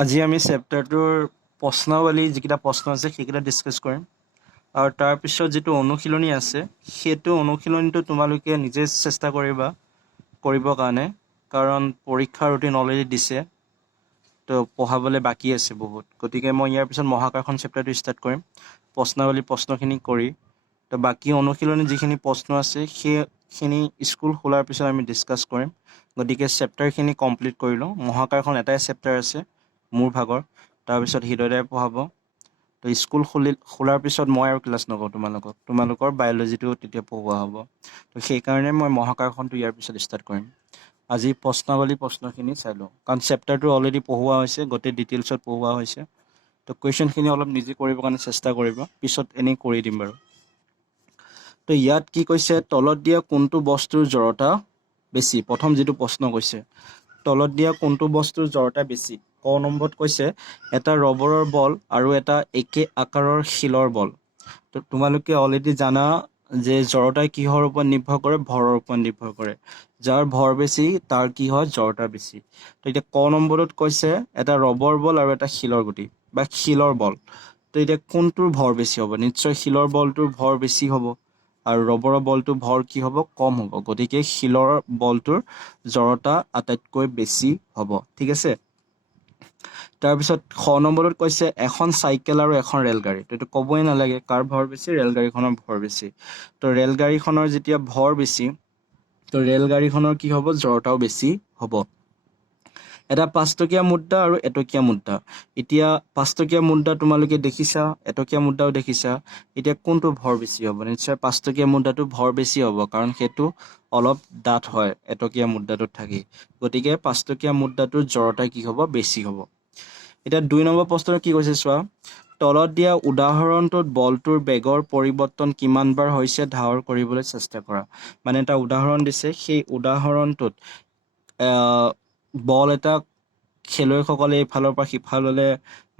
আজি আমি চেপ্টাৰটোৰ প্ৰশ্নাৱলী যিকেইটা প্ৰশ্ন আছে সেইকেইটা ডিছকাছ কৰিম আৰু তাৰপিছত যিটো অনুশীলনী আছে সেইটো অনুশীলনীটো তোমালোকে নিজে চেষ্টা কৰিবৰ কাৰণে, কাৰণ পৰীক্ষাৰ ৰুটিন অলৰেডি দিছে, তো পঢ়াবলৈ বাকী আছে বহুত। গতিকে মই ইয়াৰ পিছত মহাকাশখন চেপ্টাৰটো ষ্টাৰ্ট কৰিম প্ৰশ্নাৱলী প্ৰশ্নখিনি কৰি। তো বাকী অনুশীলনী যিখিনি প্ৰশ্ন আছে সেইখিনি স্কুল খোলাৰ পিছত আমি ডিছকাছ কৰিম। গতিকে চেপ্টাৰখিনি কমপ্লিট কৰি লওঁ। মহাকাশখন এটাই চেপ্টাৰ আছে মোৰ ভাগৰ, তাৰপিছত হৃদয়দাই পঢ়াব। তো স্কুল খোলাৰ পিছত মই আৰু ক্লাছ নকৰোঁ তোমালোকৰ বায়'লজিটো তেতিয়া পঢ়োৱা হ'ব। তো সেইকাৰণে মই মহাকাশখনটো ইয়াৰ পিছত ষ্টাৰ্ট কৰিম। আজি প্ৰশ্নাৱলী প্ৰশ্নখিনি চাই লওঁ, কাৰণ চেপ্টাৰটো অলৰেডি পঢ়োৱা হৈছে, গোটেই ডিটেইলছত পঢ়োৱা হৈছে। তো কুৱেশ্যনখিনি অলপ নিজে কৰিবৰ কাৰণে চেষ্টা কৰিবা, পিছত এনেই কৰি দিম বাৰু। তো ইয়াত কি কৈছে, তলত দিয়া কোনটো বস্তুৰ জড়তা বেছি? প্ৰথম যিটো প্ৰশ্ন কৈছে, তলত দিয়া কোনটো বস্তুৰ জড়তা বেছি? ক নম্বৰত কৈছে এটা ৰবৰৰ বল আৰু এটা একে আকাৰৰ শিলৰ বল। তো তোমালোকে অলৰেডি জানা যে জড়তাই কিহৰ ওপৰত নিৰ্ভৰ কৰে? ভৰৰ ওপৰত নিৰ্ভৰ কৰে। যাৰ ভৰ বেছি তাৰ কি হয়? জড়তা বেছি। তো এতিয়া ক নম্বৰত কৈছে এটা ৰবৰ বল আৰু এটা শিলৰ গুটি বা শিলৰ বল। তো এতিয়া কোনটোৰ ভৰ বেছি হ'ব? নিশ্চয় শিলৰ বলটোৰ ভৰ বেছি হ'ব আৰু ৰবৰৰ বলটোৰ ভৰ কি হ'ব? কম হ'ব। গতিকে শিলৰ বলটোৰ জড়তা আটাইতকৈ বেছি হ'ব। ঠিক আছে। তাৰপিছত খ নম্বৰত কৈছে এখন চাইকেল আৰু এখন ৰেলগাড়ী। তো এইটো ক'বই নালাগে, কাৰ ভৰ বেছি? ৰেলগাড়ীখনৰ ভৰ বেছি। তো ৰেলগাড়ীখনৰ যেতিয়া ভৰ বেছি, তো ৰেলগাড়ীখনৰ কি হ'ব? জড়তাও বেছি হ'ব। এটা 5 টকীয়া মুদ্ৰা আৰু এটকীয়া মুদ্ৰা। এতিয়া 5 টকীয়া মুদ্ৰা তোমালোকে দেখিছা, এটকীয়া মুদ্ৰাও দেখিছা। এতিয়া কোনটো ভৰ বেছি হ'ব? নিশ্চয় 5 টকীয়া মুদ্ৰাটো ভৰ বেছি হ'ব, কাৰণ সেইটো অলপ ডাঠ হয় এটকীয়া মুদ্ৰাটোত থাকি। গতিকে 5 টকীয়া মুদ্ৰাটোৰ জড়তা কি হ'ব? বেছি হ'ব। এতিয়া 2 নম্বৰ প্ৰশ্নটো কি কৈছে চোৱা, তলত দিয়া উদাহৰণটোত বলটোৰ বেগৰ পৰিৱৰ্তন কিমানবাৰ হৈছে ধাৰ কৰিবলৈ চেষ্টা কৰা। মানে এটা উদাহৰণ দিছে, সেই উদাহৰণটোত বল এটা খেলুৱৈসকলে এইফালৰ পৰা সিফাললৈ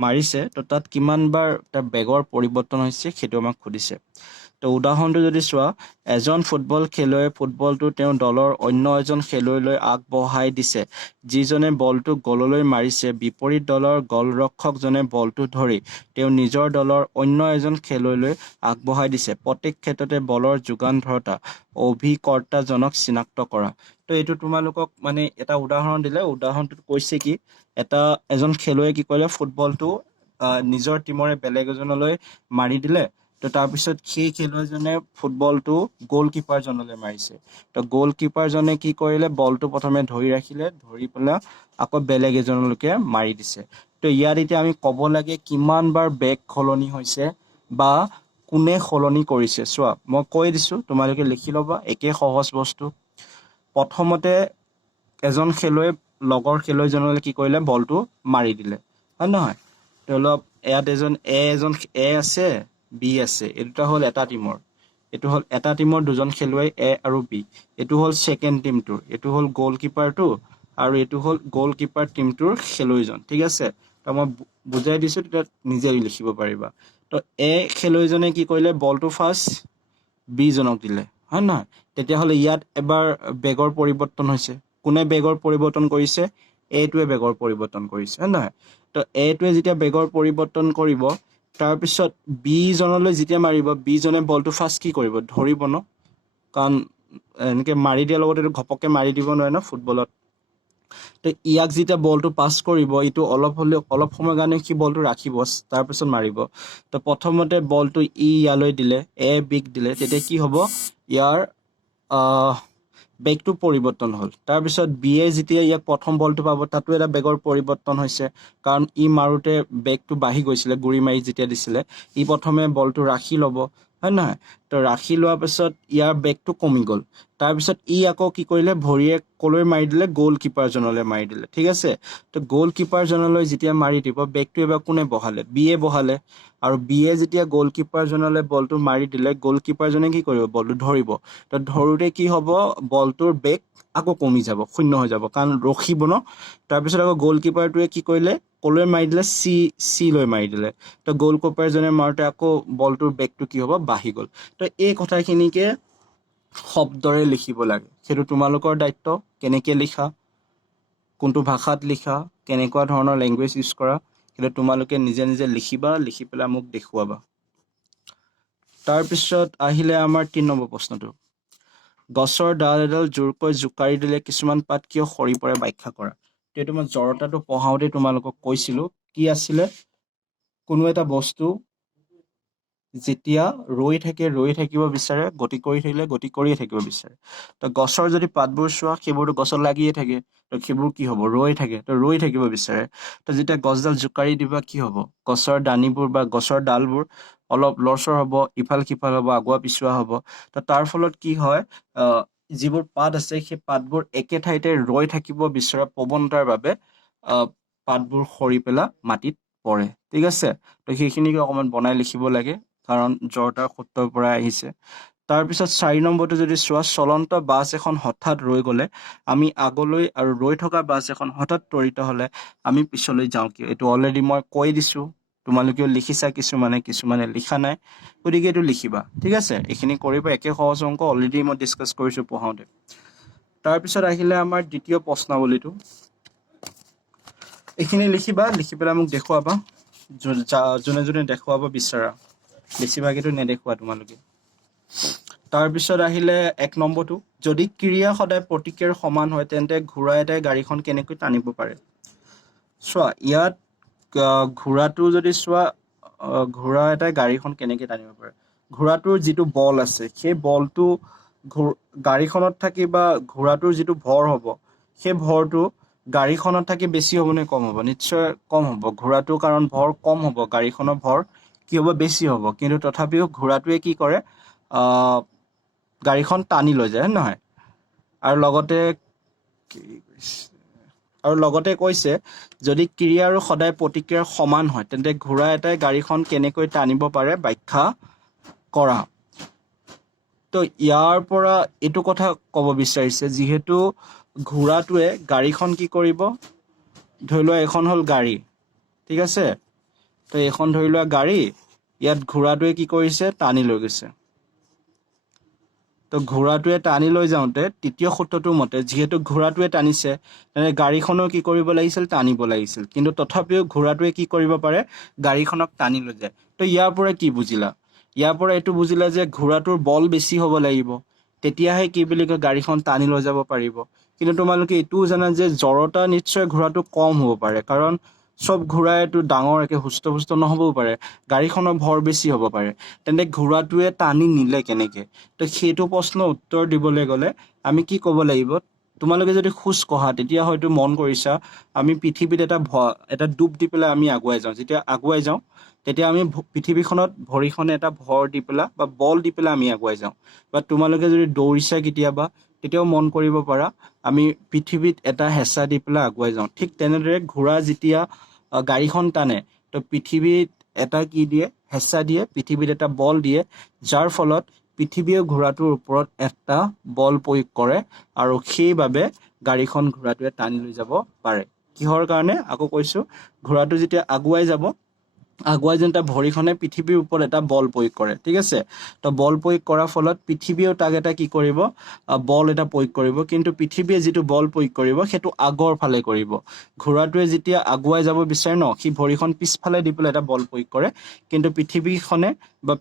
মাৰিছে, তো তাত কিমানবাৰ তাৰ বেগৰ পৰিৱৰ্তন হৈছে সেইটো আমাক সুধিছে। তো উদাহৰণটো যদি চোৱা, এজন ফুটবল খেলুৱৈয়ে ফুটবলটো তেওঁৰ দলৰ অন্য এজন খেলুৱৈলৈ আগবঢ়াই দিছে, যিজনে বলটো গললৈ মাৰিছে। বিপৰীত দলৰ গলৰক্ষকজনে বলটো ধৰি তেওঁ নিজৰ দলৰ অন্য এজন খেলুৱৈলৈ আগবঢ়াই দিছে। প্ৰত্যেক ক্ষেত্ৰতে বলৰ যোগান ধৰোঁতা অভিকৰ্তাজনক চিনাক্ত কৰা। তো এইটো তোমালোকক মানে এটা উদাহৰণ দিলে, উদাহৰণটোত কৈছে কি এজন খেলুৱৈয়ে কি কৰিলে, ফুটবলটো নিজৰ টীমৰে বেলেগ এজনলৈ মাৰি দিলে। তো তাৰপিছত সেই খেলুৱৈজনে ফুটবলটো গ'লকিপাৰজনলৈ মাৰিছে। তো গ'লকিপাৰজনে কি কৰিলে, বলটো প্ৰথমে ধৰি ৰাখিলে, ধৰি পেলাই আকৌ বেলেগ এজনলৈকে মাৰি দিছে। তো ইয়াত এতিয়া আমি ক'ব লাগে কিমানবাৰ বেগ সলনি হৈছে বা কোনে সলনি কৰিছে। চোৱা, মই কৈ দিছোঁ, তোমালোকে লিখি ল'বা, একে সহজ বস্তু। প্ৰথমতে এজন খেলুৱৈ লগৰ খেলুৱৈজনলৈ কি কৰিলে, বলটো মাৰি দিলে, হয় নহয়? তো অলপ ইয়াত এজন এ আছে, বি আছে। এই দুটা হ'ল এটা টিমৰ। এইটো হ'ল এটা টিমৰ দুজন খেলুৱৈ, এ আৰু বি। এইটো হ'ল ছেকেণ্ড টিমটোৰ, এইটো হ'ল গ'লকিপাৰটো, আৰু এইটো হ'ল গ'লকিপাৰ টিমটোৰ খেলুৱৈজন। ঠিক আছে। তো মই বুজাই দিছোঁ, তেতিয়া নিজে লিখিব পাৰিবা। তো এ খেলুৱৈজনে কি কৰিলে, বলটো ফাৰ্ষ্ট বিজনক দিলে, হয় নহয়? তেতিয়াহ'লে ইয়াত এবাৰ বেগৰ পৰিৱৰ্তন হৈছে। কোনে বেগৰ পৰিৱৰ্তন কৰিছে? এটোৱে বেগৰ পৰিৱৰ্তন কৰিছে, হয় নহয়? তো এটোৱে যেতিয়া বেগৰ পৰিৱৰ্তন কৰিব, তাৰপিছত বিজনলৈ যেতিয়া মাৰিব, বিজনে বলটো ফাৰ্ষ্ট কি কৰিব? ধৰিব ন, কাৰণ এনেকৈ মাৰি দিয়াৰ লগত এইটো ঘপককৈ মাৰি দিব নোৱাৰে ন ফুটবলত। তো ইয়াক যেতিয়া বলটো পাছ কৰিব, এইটো অলপ সময়ৰ কাৰণে সি বলটো ৰাখিব, তাৰপিছত মাৰিব। তো প্ৰথমতে বলটো ইয়ালৈ দিলে, এ বিক দিলে, তেতিয়া কি হ'ব? ইয়াৰ বেগটো পৰিৱৰ্তন হ'ল। তাৰপিছত বিয়ে যেতিয়া ইয়াক প্ৰথম বলটো পাব, তাতো এটা বেগৰ পৰিৱৰ্তন হৈছে, কাৰণ মাৰোঁতে বেগটো বাঢ়ি গৈছিলে, গুৰি মাৰি যেতিয়া দিছিলে। প্ৰথমে বলটো ৰাখি ল'ব, হয় নহয়? তো ৰাখি লোৱাৰ পিছত ইয়াৰ বেগটো কমি গ'ল। তাৰপিছত আকৌ কি কৰিলে, ভৰিয়ে ক'লৈ মাৰি দিলে? গ'লকিপাৰজনলৈ মাৰি দিলে। ঠিক আছে। তো গ'লকিপাৰজনলৈ যেতিয়া মাৰি দিব, বেগটো এবাৰ কোনে বহালে? বিয়ে বহালে। আৰু বিয়ে যেতিয়া গ'লকিপাৰজনলৈ বলটো মাৰি দিলে, গ'লকিপাৰজনে কি কৰিব? বলটো ধৰিব। তো ধৰোঁতে কি হ'ব? বলটোৰ বেগ আকৌ কমি যাব, শূন্য হৈ যাব, কাৰণ ৰখিব ন। তাৰপিছত আকৌ গ'লকিপাৰটোৱে কি কৰিলে? ক'লৈ মাৰি দিলে? চি লৈ মাৰি দিলে। তো গ'লকিপাৰজনে মাৰোঁতে আকৌ বলটোৰ বেগটো কি হ'ব? বাঢ়ি গ'ল। তো এই কথাখিনিকে শব্দৰে লিখিব লাগে, সেইটো তোমালোকৰ দায়িত্ব, কেনেকৈ লিখা। কোনটো ভাষাত লিখা, কেনেকুৱা ধৰণৰ লেংগুৱেজ ইউজ কৰা, কিন্তু তোমালোকে নিজে নিজে লিখিবা, লিখি পেলাই মোক দেখুৱাবা। তাৰপিছত আহিলে আমাৰ 3 নম্বৰ প্ৰশ্নটো। গছৰ ডাল এডাল জোৰকৈ জোকাৰি দিলে কিছুমান পাত কিয় সৰি পৰে ব্যাখ্যা কৰা। এইটো মই জড়তাটো পঢ়াওঁতে তোমালোকক কৈছিলো কি আছিলে, কোনো এটা বস্তু যেতিয়া ৰৈ থাকিব বিচাৰে, গতি কৰি থাকিলে গতি কৰিয়ে থাকিব বিচাৰে। তো গছৰ যদি পাতবোৰ চোৱা সেইবোৰতো গছত লাগিয়ে থাকে, তো সেইবোৰ কি হ'ব, ৰৈ থাকে, তো ৰৈ থাকিব বিচাৰে। তো যেতিয়া গছডাল জোকাৰি দিবা কি হ'ব, গছৰ দানিবোৰ বা গছৰ ডালবোৰ অলপ লৰচৰ হ'ব, ইফাল সিফাল হ'ব, আগুৱা পিছুৱা হ'ব। তো তাৰ ফলত কি হয়, যিবোৰ পাত আছে সেই পাতবোৰ একে ঠাইতে ৰৈ থাকিব বিচৰা প্ৰৱণতাৰ বাবে পাতবোৰ সৰি পেলাই মাটিত পৰে। ঠিক আছে, তো সেইখিনিকে অকণমান বনাই লিখিব লাগে, কাৰণ জড়তাৰ সূত্ৰৰ পৰা আহিছে। তাৰপিছত 4 নম্বৰটো যদি চোৱা, চলন্ত বাছ এখন হঠাৎ ৰৈ গ'লে আমি আগলৈ, আৰু ৰৈ থকা বাছ এখন হঠাৎ ত্বৰিত হ'লে আমি পিছলৈ যাওঁ কিয়। এইটো অলৰেডি মই কৈ দিছোঁ, তোমালোকেও লিখিছা, কিছুমানে লিখা নাই, গতিকে এইটো লিখিবা। ঠিক আছে, এইখিনি কৰিবা, একে সহজ অংক অলৰেডি মই ডিছকাছ কৰিছোঁ পঢ়াওঁতে। তাৰপিছত আহিলে আমাৰ দ্বিতীয় প্ৰশ্নাৱলীটো, এইখিনি লিখিবা, লিখি পেলাই মোক দেখুৱাবা, যোনে যোনে দেখুৱাব বিচাৰা। বেছিভাগেতো নেদেখুৱা তোমালোকে। তাৰপিছত আহিলে 1 নম্বৰটো, যদি ক্ৰিয়া সদায় প্ৰতিক্ৰিয়াৰ সমান হয় তেন্তে ঘোঁৰা এটাই গাড়ীখন কেনেকৈ টানিব পাৰে। চোৱা, ইয়াত ঘোঁৰাটো যদি চোৱা, ঘোঁৰা এটাই গাড়ীখন কেনেকৈ টানিব পাৰে। ঘোঁৰাটোৰ যিটো বল আছে সেই বলটো গাড়ীখনত থাকি, বা ঘোঁৰাটোৰ যিটো ভৰ হ'ব সেই ভৰটো গাড়ীখনত থাকি বেছি হ'ব নে কম হ'ব, নিশ্চয় কম হ'ব। ঘোঁৰাটোৰ কাৰণ ভৰ কম হ'ব, গাড়ীখনৰ ভৰ কি হ'ব, বেছি হ'ব। কিন্তু তথাপিও ঘোঁৰাটোৱে কি কৰে, গাড়ীখন টানি লৈ যায়, নহয়। আৰু লগতে কৈছে যদি ক্ৰিয়া আৰু সদায় প্ৰতিক্ৰিয়াৰ সমান হয় তেন্তে ঘোঁৰা এটাই গাড়ীখন কেনেকৈ টানিব পাৰে ব্যাখ্যা কৰা। তো ইয়াৰ পৰা এইটো কথা ক'ব বিচাৰিছে, যিহেতু ঘোঁৰাটোৱে গাড়ীখন কি কৰিব, ধৰি লোৱা এখন হ'ল গাড়ী, ঠিক আছে, তো এইখন ধৰি লোৱা গাড়ী, ইয়াত ঘোঁৰাটোৱে কি কৰিছে, টানি লৈ গৈছে। তো ঘোঁৰাটোৱে টানি লৈ যাওঁতে তৃতীয় সূত্ৰটোৰ মতে যিহেতু ঘোঁৰাটোৱে টানিছে, তেনে গাড়ীখনো কি কৰিব লাগিছিল, টানিব লাগিছিল। কিন্তু তথাপিও ঘোঁৰাটোৱে কি কৰিব পাৰে, গাড়ীখনক টানি লৈ যায়। তো ইয়াৰ পৰা কি বুজিলা, ইয়াৰ পৰা এইটো বুজিলা যে ঘোঁৰাটোৰ বল বেছি হ'ব লাগিব, তেতিয়াহে কি বুলি কয়, গাড়ীখন টানি লৈ যাব পাৰিব। কিন্তু তোমালোকে এইটোও জানা যে জড়তা নিশ্চয় ঘোঁৰাটো কম হ'ব পাৰে, কাৰণ চব ঘোঁৰাইটো ডাঙৰ একে সুস্থ নহ'বও পাৰে, গাড়ীখনৰ ভৰ বেছি হ'ব পাৰে। তেন্তে ঘোঁৰাটোৱে টানি নিলে কেনেকে। তো সেইটো প্ৰশ্নৰ উত্তৰ দিবলৈ গ'লে আমি কি ক'ব লাগিব, তোমালোকে যদি খোজ কঢ়া তেতিয়া হয়তো মন কৰিছা, আমি পৃথিৱীত এটা ডুব দি পেলাই আমি আগুৱাই যাওঁ। যেতিয়া আগুৱাই যাওঁ তেতিয়া আমি পৃথিৱীখনত ভৰিখনে এটা ভৰ দি পেলাই বা বল দি পেলাই আমি আগুৱাই যাওঁ। বা তোমালোকে যদি দৌৰিছা কেতিয়াবা, তেতিয়াও মন কৰিব পাৰা, আমি পৃথিৱীত এটা হেঁচা দি পেলাই আগুৱাই যাওঁ। ঠিক তেনেদৰে ঘোঁৰা যেতিয়া গাড়ীখন টানে, তো পৃথিৱীত এটা কি দিয়ে, হেঁচা দিয়ে, পৃথিৱীত এটা বল দিয়ে, যাৰ ফলত পৃথিৱীয়ে ঘোঁৰাটোৰ ওপৰত এটা বল প্ৰয়োগ কৰে, আৰু সেইবাবে গাড়ীখন ঘোঁৰাটোৱে টানি লৈ যাব পাৰে। কিহৰ কাৰণে, আকৌ কৈছোঁ, ঘোঁৰাটো যেতিয়া আগুৱাই যাব, আগুৱাই যাওঁতে ভৰিখনে পৃথিৱীৰ ওপৰত এটা বল প্ৰয়োগ কৰে, ঠিক আছে। তো বল প্ৰয়োগ কৰাৰ ফলত পৃথিৱীয়েও তাক এটা কি কৰিব, বল এটা প্ৰয়োগ কৰিব। কিন্তু পৃথিৱীয়ে যিটো বল প্ৰয়োগ কৰিব সেইটো আগৰ ফালে কৰিব। ঘোঁৰাটোৱে যেতিয়া আগুৱাই যাব বিচাৰে ন, সি ভৰিখন পিছফালে দি পেলাই এটা বল প্ৰয়োগ কৰে, কিন্তু পৃথিৱীখনে বা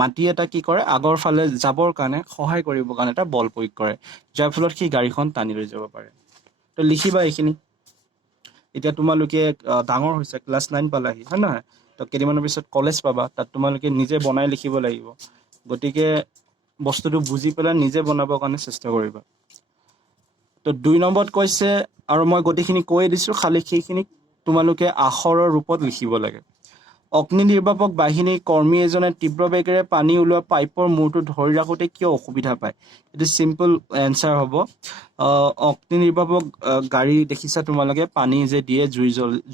মাটি এটা কি কৰে, আগৰ ফালে যাবৰ কাৰণে সহায় কৰিবৰ কাৰণে এটা বল প্ৰয়োগ কৰে, যাৰ ফলত সি গাড়ীখন টানি লৈ যাব পাৰে। তো লিখিবা এইখিনি। এতিয়া তোমালোকে ডাঙৰ হৈছে, ক্লাছ 9 পালাহি, হয় নহয়। তো কেইদিনমানৰ পিছত কলেজ পাবা, তাত তোমালোকে নিজে বনাই লিখিব লাগিব। গতিকে বস্তুটো বুজি পেলাই নিজে বনাবৰ কাৰণে চেষ্টা কৰিবা। তো 2 নম্বৰত কৈছে, আৰু মই গোটেইখিনি কৈয়ে দিছোঁ, খালি সেইখিনিক তোমালোকে আখৰৰ ৰূপত লিখিব লাগে। অগ্নি নিৰ্বাপক বাহিনীৰ কৰ্মী এজনে তীব্ৰ বেগেৰে পানী ওলোৱা পাইপৰ মূৰটো ধৰি ৰাখোঁতে কিয় অসুবিধা পায়। এইটো চিম্পল এনচাৰ হ'ব। অগ্নি নিৰ্বাপক গাড়ী দেখিছা তোমালোকে, পানী যে দিয়ে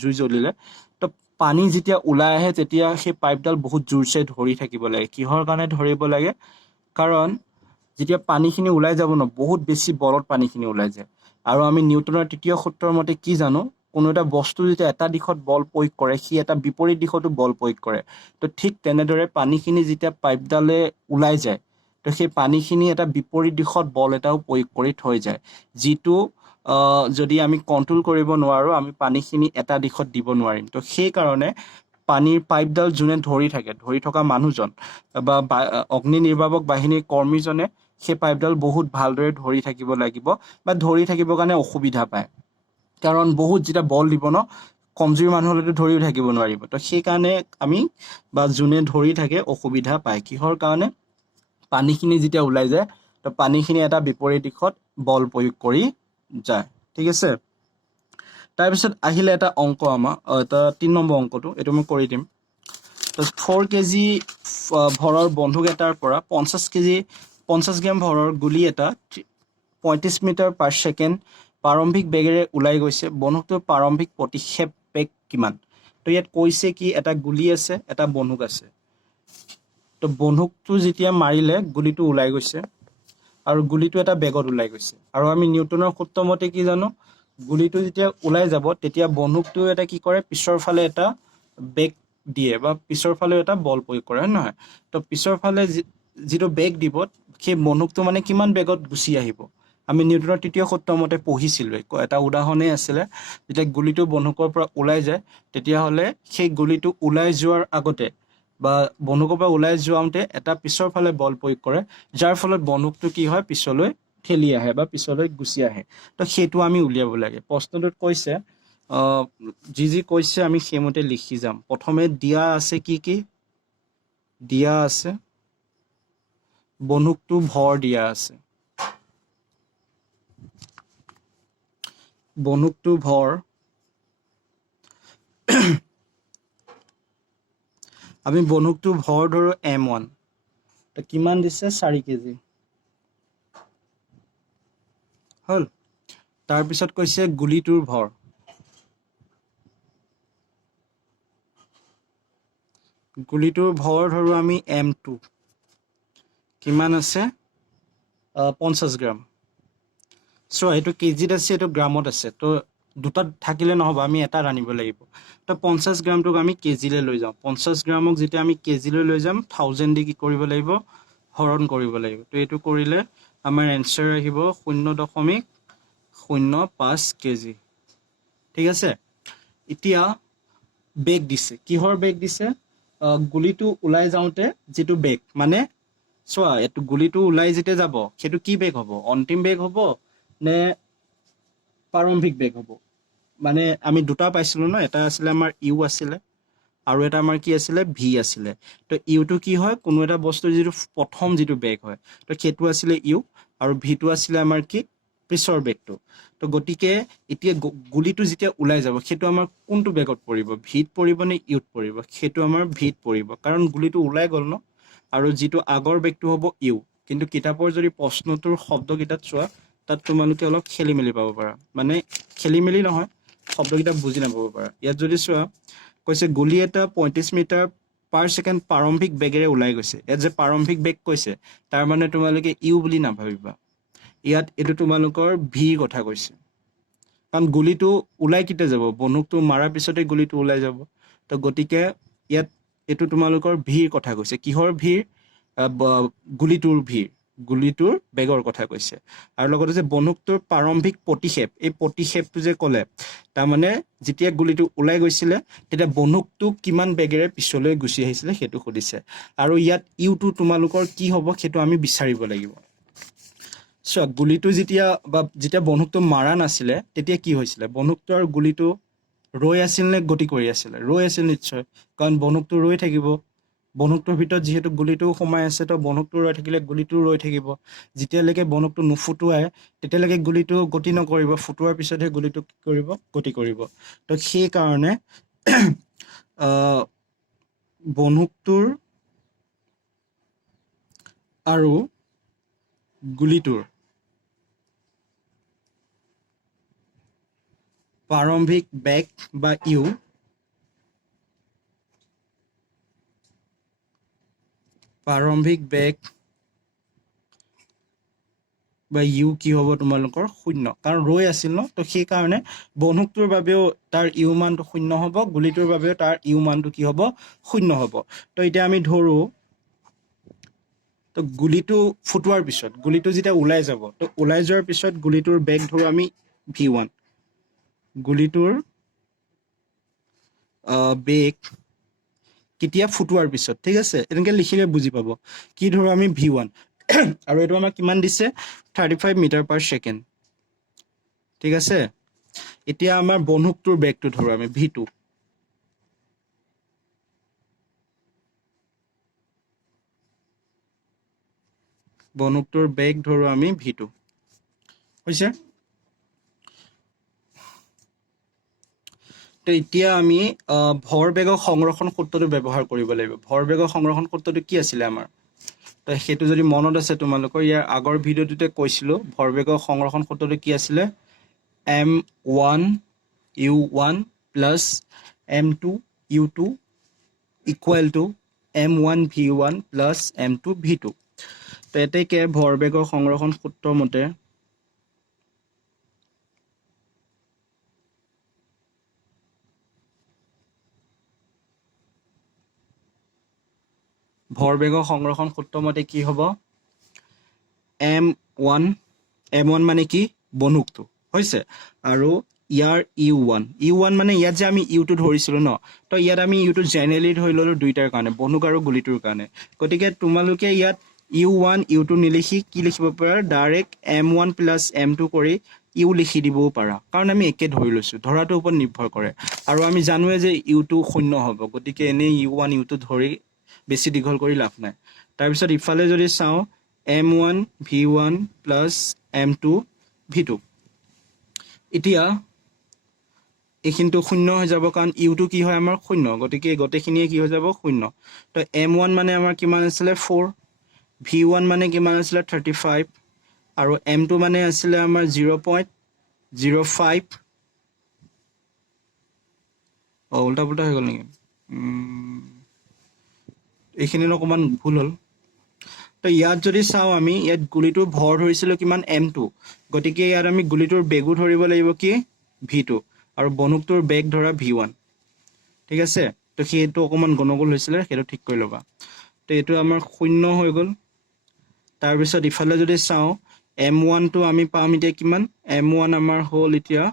জুই জ্বলিলে, তো পানী যেতিয়া ওলাই আহে তেতিয়া সেই পাইপডাল বহুত জোৰছে ধৰি থাকিব লাগে। কিহৰ কাৰণে ধৰিব লাগে, কাৰণ যেতিয়া পানীখিনি ওলাই যাব ন, বহুত বেছি বলত পানীখিনি ওলাই যায়। আৰু আমি নিউটনৰ তৃতীয় সূত্ৰৰ মতে কি জানো, কোনো এটা বস্তু যেতিয়া এটা দিশত বল প্ৰয়োগ কৰে, সি এটা বিপৰীত দিশতো বল প্ৰয়োগ কৰে। তো ঠিক তেনেদৰে পানীখিনি যেতিয়া পাইপডালে ওলাই যায়, তো সেই পানীখিনি এটা বিপৰীত দিশত বল এটাও প্ৰয়োগ কৰি থৈ যায়, যিটো যদি আমি কণ্ট্ৰল কৰিব নোৱাৰোঁ আমি পানীখিনি এটা দিশত দিব নোৱাৰিম তো সেইকাৰণে পানীৰ পাইপডাল যোনে ধৰি থকা মানুহজন বা অগ্নি নিৰ্বাপক বাহিনীৰ কৰ্মীজনে সেই পাইপডাল বহুত ভালদৰে ধৰি থাকিব লাগিব বা ধৰি থাকিবৰ কাৰণে অসুবিধা পায় কাৰণ বহুত যেতিয়া বল দিব ন কমজোৰি মানুহ হ'লেতো ধৰিও থাকিব নোৱাৰিব তো সেইকাৰণে আমি বা যোনে ধৰি থাকে অসুবিধা পায় কিহৰ কাৰণে পানীখিনি যেতিয়া ওলাই যায় তো পানীখিনি এটা বিপৰীত দিশত বল প্ৰয়োগ কৰি যায় ঠিক আছে তাৰপিছত আহিলে এটা অংক আমাৰ এটা 3 নম্বৰ অংকটো এইটো মই কৰি দিম তো 4 কেজি ভৰৰ বন্দুক এটাৰ পৰা 50 গ্ৰাম ভৰৰ গুলি এটা 35 মিটাৰ পাৰ ছেকেণ্ড প্ৰাৰম্ভিক বেগেৰে ওলাই গৈছে বন্দুকটোৰ প্ৰাৰম্ভিক প্ৰতিক্ষেপ বেগ কিমান তো ইয়াত কৈছে কি এটা গুলি আছে এটা বন্দুক আছে তো বন্দুকটো যেতিয়া মাৰিলে গুলিটো ওলাই গৈছে আৰু গুলিটো এটা বেগত ওলাই গৈছে আৰু আমি নিউটনৰ সূত্ৰ মতে কি জানো গুলিটো যেতিয়া ওলাই যাব তেতিয়া বন্দুকটো এটা কি কৰে পিছৰ ফালে এটা বেগ দিয়ে বা পিছৰ ফালে এটা বল প্ৰয়োগ কৰে হয় নহয় তো পিছৰ ফালে যিটো বেগ দিব সেই বন্দুকটো মানে কিমান বেগত গুচি আহিব আমি নিউটনৰ তৃতীয় সূত্ৰ মতে পঢ়িছিলোঁ এটা উদাহৰণেই আছিলে যেতিয়া গুলিটো বন্দুকৰ পৰা ওলাই যায় তেতিয়াহ'লে সেই গুলিটো ওলাই যোৱাৰ আগতে বা বন্দুকৰ পৰা ওলাই যোৱাওঁতে এটা পিছৰ ফালে বল প্ৰয়োগ কৰে যাৰ ফলত বন্দুকটো কি হয় পিছলৈ ঠেলি আহে বা পিছলৈ গুচি আহে তো সেইটো আমি উলিয়াব লাগে প্ৰশ্নটোত কৈছে যি কৈছে আমি সেইমতে লিখি যাম প্ৰথমে দিয়া আছে কি দিয়া আছে বন্দুকটো ভৰ দিয়া আছে বন্দুকটো ভৰ আমি বন্দুকটো ভৰ ধৰো M1 তো কিমান দিছে 4 কেজি হল তাৰপিছত কৈছে গুলিটোৰ ভৰ ধৰো আমি M2 কিমান আছে 50 গ্ৰাম সো এইটো কেজিত আছে এইটো গ্ৰামত আছে তো দুটাত থাকিলে নহব আমি এটা আনিব লাগিব তো 50 গ্ৰামটোক আমি কেজিলৈ লৈ যাওঁ 50 গ্ৰামক যেতিয়া আমি কেজিলৈ লৈ যাম 1000 দি কি কৰিব লাগিব হৰণ কৰিব লাগিব তো এইটো কৰিলে আমাৰ এনসাৰ আহিব 0.05 কেজি ঠিক আছে এতিয়া বেগ দিছে কিহৰ বেগ দিছে গুলিটো ওলাই যাওঁতে যেটো বেগ মানে চোৱা এটো গুলিটো ওলাই যেতে যাব সেটো কি বেগ হ'ব অন্তিম বেগ হ'ব নে প্ৰাৰম্ভিক বেগ হ'ব মানে আমি দুটা পাইছিলো ন এটা আছিল আমাৰ ইউ আছিলে আৰু এটা আমাৰ কি আছিলে ভি আছিলে তো ইউটো কি হয় কোনো এটা বস্তুৰ যেটো প্ৰথম যেটো বেগ হয় তো সেইটো আছিলে ইউ আৰু ভিটো আছিলে আমাৰ কি পিছৰ বেগটো তো গতিকে এতিয়া গুলিটো যেতিয়া ওলাই যাব সেটো আমাৰ কোনটো বেগত পৰিব ভিত পৰিব নে ইউত পৰিব সেটো আমাৰ ভিত পৰিব কাৰণ গুলিটো ওলাই গল ন আৰু যেটো আগৰ বেগটো হ'ব ইউ কিন্তু কিতাপৰ যদি প্ৰশ্নটোৰ শব্দকিটাত চোৱা তাত তোমালোকে অলপ খেলিমেলি পাব পাৰা মানে খেলিমেলি নহয় শব্দকিটা বুজি নাপাব পাৰা ইয়াত যদি চোৱা কৈছে গুলি এটা 35 মিটাৰ পাৰ ছেকেণ্ড প্ৰাৰম্ভিক বেগেৰে ওলাই গৈছে ইয়াত যে প্ৰাৰম্ভিক বেগ কৈছে তাৰ মানে তোমালোকে ইউ বুলি নাভাবিবা ইয়াত এটো তোমালোকৰ ভি কথা কৈছে কাৰণ গুলিটো ওলাই কিতে যাব বন্দুকটো মাৰাৰ পিছতে গুলিটো ওলাই যাব তো গতিকে ইয়াত এটো তোমালোকৰ ভিৰ কথা কৈছে কিহৰ ভিৰ গুলিটোৰ বেগৰ কথা কৈছে আৰু লগতে যে বন্দুকটোৰ প্ৰাৰম্ভিক প্ৰতিক্ষেপ এই প্ৰতিক্ষেপটো যে ক'লে তাৰ মানে যেতিয়া গুলিটো ওলাই গৈছিলে তেতিয়া বন্দুকটো কিমান বেগেৰে পিছলৈ গুচি আহিছিলে সেইটো সুধিছে আৰু ইয়াত ইউটো তোমালোকৰ কি হ'ব সেইটো আমি বিচাৰিব লাগিব সো গুলিটো যেতিয়া বন্দুকটো মাৰা নাছিলে তেতিয়া কি হৈছিলে বন্দুকটো আৰু গুলিটো ৰৈ আছিল নে গতি কৰি আছিল ৰৈ আছিল নিশ্চয় কাৰণ বন্দুকটো ৰৈ থাকিব বন্দুকটোৰ ভিতৰত যেহেতু গুলিটো সোমাই আছে তো বন্দুকটো ৰৈ থাকিলে গুলিটো ৰৈ থাকিব যেতিয়ালৈকে বন্দুকটো নুফুটুৱাই তেতিয়ালৈকে গুলিটো গতি নকৰিব ফুটুৱাৰ পিছতহে গুলিটো কি কৰিব গতি কৰিব তো সেই কাৰণে বন্দুকটোৰ আৰু গুলিটোৰ প্ৰাৰম্ভিক বেগ বা ইউ প্ৰাৰম্ভিক বেগ বা ইউ কি হ'ব তোমালোকৰ 0 কাৰণ ৰৈ আছিল ন তো সেই কাৰণে বন্দুকটোৰ বাবেও তাৰ ইউ মানটো 0 হ'ব গুলিটোৰ বাবেও তাৰ ইউ মানটো কি হ'ব 0 হ'ব তো এতিয়া আমি ধৰো তো গুলিটো ফুটুৱাৰ পিছত গুলিটো যেতিয়া ওলাই যাব তো ওলাই যোৱাৰ পিছত গুলিটোৰ বেগ ধৰো আমি v1 গুলিটোৰ বেগ কেতিয়া ফুটোৱাৰ পিছত ঠিক আছে এনেকৈ লিখিলে বুজি পাব কি ধৰো আমি v1 আৰু এইটো আমাক কিমান দিছে 35 মিটাৰ পাৰ সেকেন্ড ঠিক আছে এতিয়া আমাৰ বন্দুকটোৰ বেগটো ধৰো আমি v2 বন্দুকটোৰ বেগ ধৰো আমি v2 হৈছে তো এতিয়া আমি ভৰবেগৰ সংৰক্ষণ সূত্ৰটো ব্যৱহাৰ কৰিব লাগিব ভৰবেগৰ সংৰক্ষণ সূত্ৰটো কি আছিল আমাৰ তো সেইটো যদি মনত আছে তোমালোকৰ ইয়াৰ আগৰ ভিডিঅ'টোতে কৈছিলো ভৰবেগৰ সংৰক্ষণ সূত্ৰটো কি আছিল m1 u1 plus m2 u2 equal to m1 v1 plus m2 v2 তো এতেকে ভৰবেগৰ সংৰক্ষণ সূত্ৰ মতে ভৰবেগৰ সংৰক্ষণ সূত্ৰ মতে কি হ'ব m1 মানে কি বন্দুকটো হৈছে আৰু ইয়াৰ u1 মানে ইয়াত যে আমি u2 ধৰিছিলো ন তো ইয়াত আমি u2 জেনেৰেলি ধৰি ললো দুইটাৰ কাৰণে বন্দুক আৰু গুলিটোৰ কাৰণে গতিকে তোমালোকে ইয়াত u1 u2 নিলিখি কি লিখিব পাৰা ডাইৰেক্ট m1 plus m2 কৰি u লিখি দিবও পাৰা কাৰণ আমি একে ধৰি লৈছো ধৰাটোৰ ওপৰত নিৰ্ভৰ কৰে আৰু আমি জানোৱে যে u2 শূন্য হ'ব গতিকে এনে u1 u2 ধৰি বেছি দীঘল কৰি লাভ নাই তাৰ পিছত ইফালে যদি চাও m1 v1 plus m2 v2 এতিয়া এইখিনিটো শূন্য হৈ যাব কাৰণ u2 কি হয় আমাৰ শূন্য গতিকে গটেখিনিয়ে কি হৈ যাব শূন্য তো m1 মানে আমাৰ কিমান আছিল 4 v1 মানে কিমান আছিল 35 আৰু m2 মানে আছিল আমাৰ 0.05 উল্টা পুল্টা হৈ গ'ল নেকি এইখিনি অকমান ভুল হ'ল তো ইয়াত যদি চাও আমি ইয়াত গুলিটো ভৰ ধৰিছিল কিমান m2 গতিকে ইয়াত আমি গুলিটোৰ বেগু ধৰিব লাগিব কি v2 আৰু বন্দুকটোৰ বেগ ধৰা v1 ঠিক আছে তো সেইটো অকমান গণগোল হৈছিল সেইটো ঠিক কৰি লবা তো এইটো আমাৰ শূন্য হৈ গ'ল তাৰ পিছত ইফালে যদি চাও m1 টো আমি পাম এতিয়া কিমান m1 আমাৰ হ'ল এতিয়া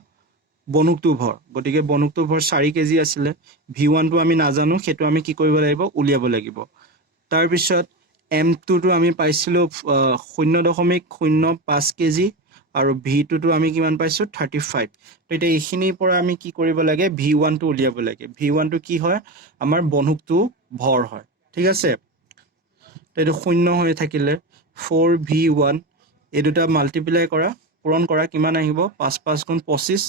বন্দুকটো ভৰ গতিকে বন্দুকটো ভৰ 4 কেজি আছিল v1 টো আমি নাজানো সেইটো আমি কি কৰিব লাগিব উলিয়াব লাগিব তাৰ পিছত m2 টো আমি পাইছিলো 0.05 কেজি আৰু v2 টো আমি কিমান পাইছো 35 তো এটা এইখিনিৰ পৰা আমি কি কৰিব লাগে v1 টো উলিয়াব লাগে v1 টো কি হয় আমাৰ বন্দুকটো ভৰ হয় ঠিক আছে তো এটা শূন্য হৈ থাকিলে 4v1 এই দুটা মাল্টিপ্লাই কৰা পূৰণ কৰা কিমান আহিব 5 5 গুণ 25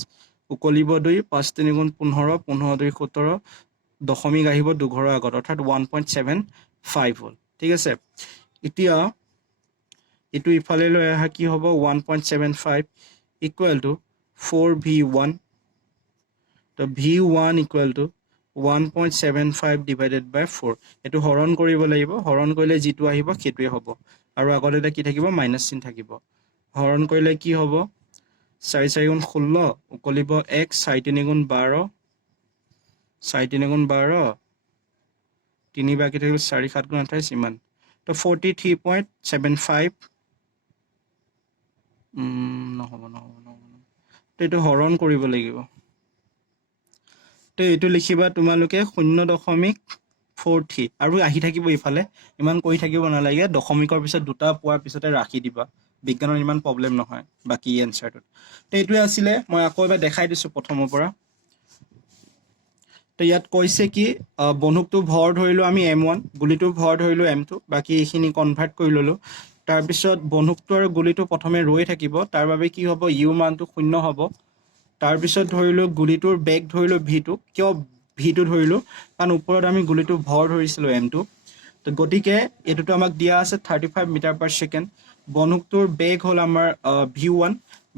উকলিব 2 5 3 গুণ 15 15 2 17 দশমিক আহিব দুঘৰৰ আগত অৰ্থাৎ 1.75 হ'ল ঠিক আছে এতিয়া এটো ইফালে লৈ আহা কি হ'ব 1.75 ইকুৱেল টু 4v1 তো v1 equal to 1.75 divided by 4 এটো হৰণ কৰিব লাগিব হৰণ কৰিলে যেটো আহিব সেইটোৱে হ'ব আৰু আগতে এটা কি থাকিব মাইনাস চিন থাকিব হৰণ কৰিলে কি হ'ব 4 4 গুণ 16 উকলিব 1 4 3 গুণ 12 4 3 গুণ 12 3 বাকি থাকিল 4 7 গুণ 28 ইমান তো 43.75 নহব তো এটো হৰণ কৰিব লাগিব তো এটো লিখিবা তোমালোকে 0.43 আৰু আহি থাকিব ইফালে ইমান কৰি থাকিব নালাগে দশমিকৰ পিছত দুটা পোৱাৰ পিছতে ৰাখি দিবা বিজ্ঞানৰ ইমান প্ৰবলেম নহয় বাকি এনসাৰটো তো এটোৱে আছিল মই আকৌ এবাৰ দেখাই দিছো প্ৰথমৰ পৰা তো ইয়াত কৈছে কি বন্দুকটো ভৰ ধৰিলো আমি m1 গুলিটো ভৰ ধৰিলো m2 বাকি এইখিনি কনভাৰ্ট কৰি ললো তাৰ পিছত বন্দুকটো আৰু গুলিটো প্ৰথমে ৰৈ থাকিব তাৰ বাবে কি হ'ব u মানটো শূন্য হ'ব তাৰ পিছত ধৰিলো গুলিটোৰ বেগ ধৰিলো v2 কিয় v2 ধৰিলো কাৰণ ওপৰত আমি গুলিটো ভৰ ধৰিছিলো m2 তো গটিকে এটোটো আমাক দিয়া আছে 35 মিটাৰ পাৰ সেকেন্ড বন্দুকটোৰ বেগ হ'ল আমাৰ v1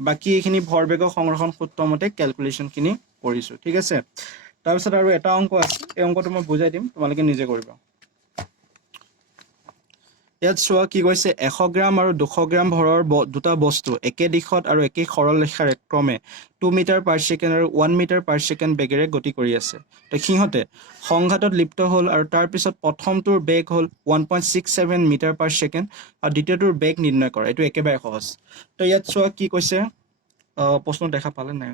বাকি এইখিনি ভৰবেগৰ সংৰক্ষণ সূত্ৰ মতে ক্যালকুলেশন খিনি কৰিছো ঠিক আছে তাৰ পিছত আৰু এটা অংক আছে এই অংকটো মই বুজাই দিম তোমালোকে নিজে কৰিবা ইয়াত চোৱা কি কৈছে 100 গ্ৰাম আৰু 200 গ্ৰাম ভৰৰ দুটা বস্তু একে দিশত আৰু একে সৰল ৰেখাৰে ক্ৰমে 2 মিটাৰ পাৰ সেকেন্ড আৰু 1 মিটাৰ পাৰ সেকেন্ড বেগেৰে গতি কৰি আছে তো সিহঁতে সংঘাতত লিপ্ত হ'ল আৰু তাৰ পিছত প্ৰথমটোৰ বেগ হ'ল 1.67 মিটাৰ পাৰ সেকেন্ড আৰু দ্বিতীয়টোৰ বেগ নিৰ্ণয় কৰা এটো একেবাৰে সহজ তো ইয়াত চোৱা কি কৈছে প্ৰশ্ন দেখা পালে নাই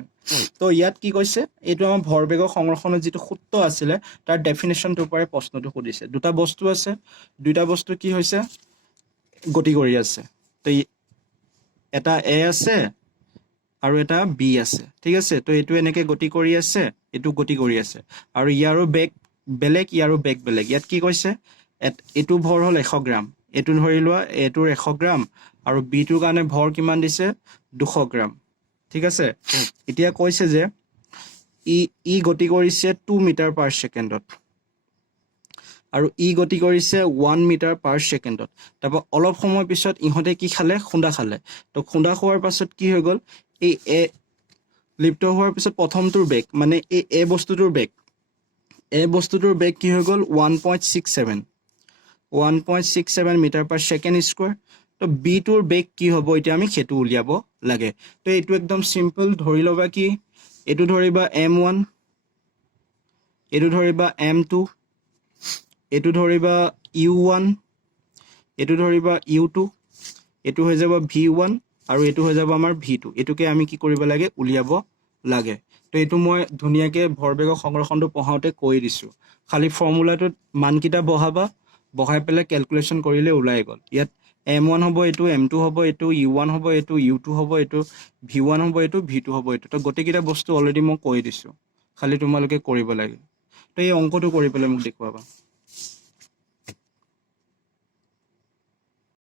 তো ইয়াত কি কৈছে এইটো আমাৰ ভৰবেগৰ সংৰক্ষণৰ যিটো সূত্ৰ আছিলে তাৰ ডেফিনেশ্যনটোৰ পৰাই প্ৰশ্নটো সুধিছে দুটা বস্তু আছে দুইটা বস্তু কি হৈছে গতি কৰি আছে তো এটা এ আছে আৰু এটা বি আছে ঠিক আছে তো এইটো এনেকে গতি কৰি আছে এইটো গতি কৰি আছে আৰু ইয়াৰো বেগ বেলেগ ইয়াৰো বেগ বেলেগ ইয়াত কি কৈছে এইটো ভৰ হ'ল 100 গ্ৰাম এইটো ধৰি লোৱা এইটোৰ 100 গ্ৰাম আৰু বিটোৰ কাৰণে ভৰ কিমান দিছে 200 গ্ৰাম ঠিক আছে এতিয়া কৈছে যে ই গতি কৰিছে 2 মিটাৰ পাৰ ছেকেণ্ডত আৰু ই গতি কৰিছে 1 মিটাৰ পাৰ ছেকেণ্ডত তাৰপৰা অলপ সময় পিছত ইহঁতে কি খালে খুন্দা খালে তো খুন্দা খোৱাৰ পাছত কি হৈ গ'ল এই এ লিপ্ত হোৱাৰ পিছত প্ৰথমটোৰ বেগ মানে এই এ বস্তুটোৰ বেগ কি হৈ গ'ল 1.67 মিটাৰ পাৰ ছেকেণ্ড স্কোৱাৰ তো বিটোৰ বেগ কি হ'ব এতিয়া আমি সেইটো উলিয়াব লাগে তো এইটো একদম চিম্পল ধৰি ল'বা কি এইটো ধৰিবা m1 এইটো ধৰিবা m2 এইটো ধৰিবা u1 এইটো ধৰিবা u2 এইটো হৈ যাব v1 আৰু এইটো হৈ যাব আমাৰ v2 এইটোকে আমি কি কৰিব লাগে উলিয়াব লাগে তো এইটো মই ধুনীয়াকে ভৰবেগৰ সংৰক্ষণটো পঢ়াওঁতে কৈ দিছোঁ খালি ফৰ্মুলাটোত মানকেইটা বহাই পেলাই কেলকুলেশ্যন কৰিলে ওলাই গ'ল ইয়াত m1 হ'ব এইটো m2 হ'ব এইটো u1 হ'ব এইটো u2 হ'ব এইটো v1 হ'ব এইটো v2 হ'ব এইটো তো গোটেইকেইটা বস্তু অলৰেডি মই কৈ দিছোঁ খালি তোমালোকে কৰিব লাগে তো এই অংকটো কৰি পেলাই মোক দেখুৱাবা